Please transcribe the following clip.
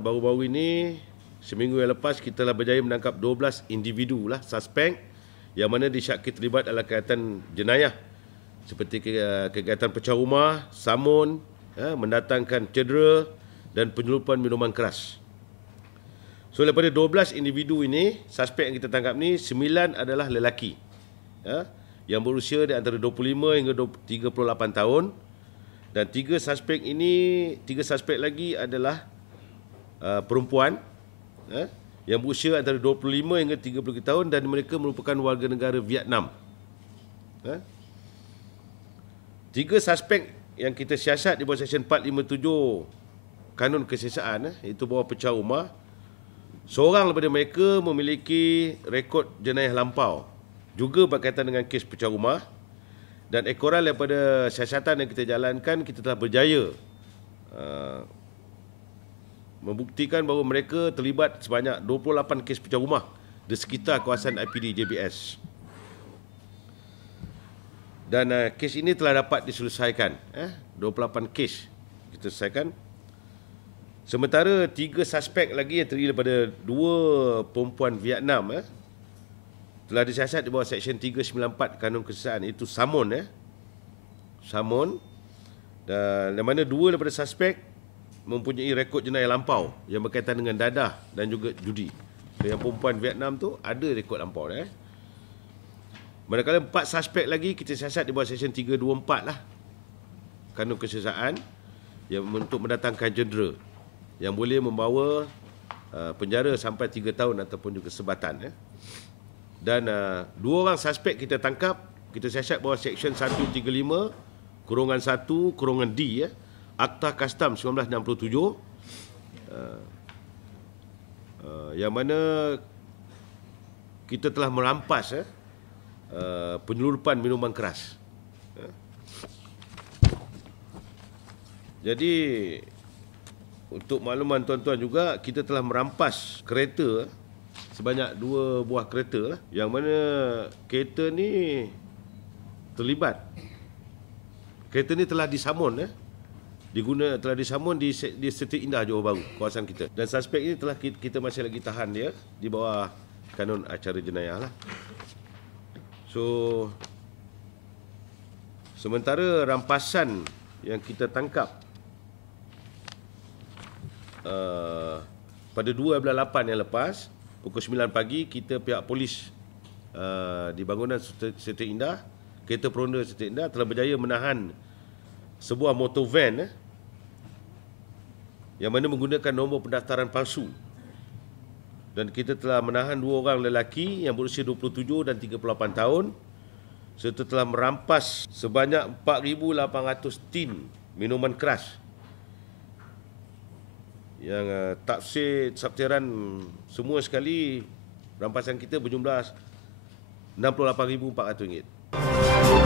Baru-baru ini, seminggu yang lepas, kita telah berjaya menangkap 12 individu suspek yang mana disyaki terlibat dalam kegiatan jenayah seperti kegiatan pecah rumah, samun, mendatangkan cedera dan penyeludupan minuman keras. So, daripada 12 individu ini, suspek yang kita tangkap ni 9 adalah lelaki yang berusia di antara 25 hingga 38 tahun, dan 3 suspek lagi adalah perempuan yang berusia antara 25 hingga 30 tahun dan mereka merupakan warga negara Vietnam. 3 suspek yang kita siasat di bawah Seksyen 457 Kanun Kesiasaan, iaitu bawah pecah rumah. Seorang daripada mereka memiliki rekod jenayah lampau juga berkaitan dengan kes pecah rumah, dan ekoran daripada siasatan yang kita jalankan, kita telah berjaya membuktikan bahawa mereka terlibat sebanyak 28 kes pecah rumah di sekitar kawasan IPD JBS. Dan kes ini telah dapat diselesaikan. 28 kes kita selesaikan. Sementara 3 suspek lagi yang terdiri daripada 2 perempuan Vietnam telah disiasat di bawah Seksyen 394 Kanun Kesiasaan, iaitu samun. Samun. Dan mana 2 daripada suspek mempunyai rekod jenayah lampau yang berkaitan dengan dadah dan juga judi. So, yang perempuan Vietnam tu ada rekod lampau. Manakala 4 suspek lagi kita siasat di bawah Seksyen 324 Kanun Kesiasaan yang untuk mendatangkan cedera yang boleh membawa penjara sampai 3 tahun ataupun juga sebatan. Dan 2 orang suspek kita tangkap, kita siasat bawah Seksyen 135-1-D Akta Kastam 1967, yang mana kita telah merampas penyeludupan minuman keras. Jadi untuk makluman tuan-tuan juga, kita telah merampas kereta sebanyak 2 buah kereta yang mana kereta ni terlibat. Kereta ni telah disamun telah disamun di Siti Indah, Johor Bahru, kawasan kita. Dan suspek ini telah kita masih lagi tahan dia di bawah Kanun Acara Jenayah . So, sementara rampasan yang kita tangkap pada 2 bulan 8 yang lepas, pukul 9 pagi, kita pihak polis di bangunan Siti Indah, kereta peronda Siti Indah telah berjaya menahan sebuah motor van yang mana menggunakan nombor pendaftaran palsu, dan kita telah menahan 2 orang lelaki yang berusia 27 dan 38 tahun serta telah merampas sebanyak 4,800 tin minuman keras yang tafsiran semua sekali rampasan kita berjumlah RM68,400.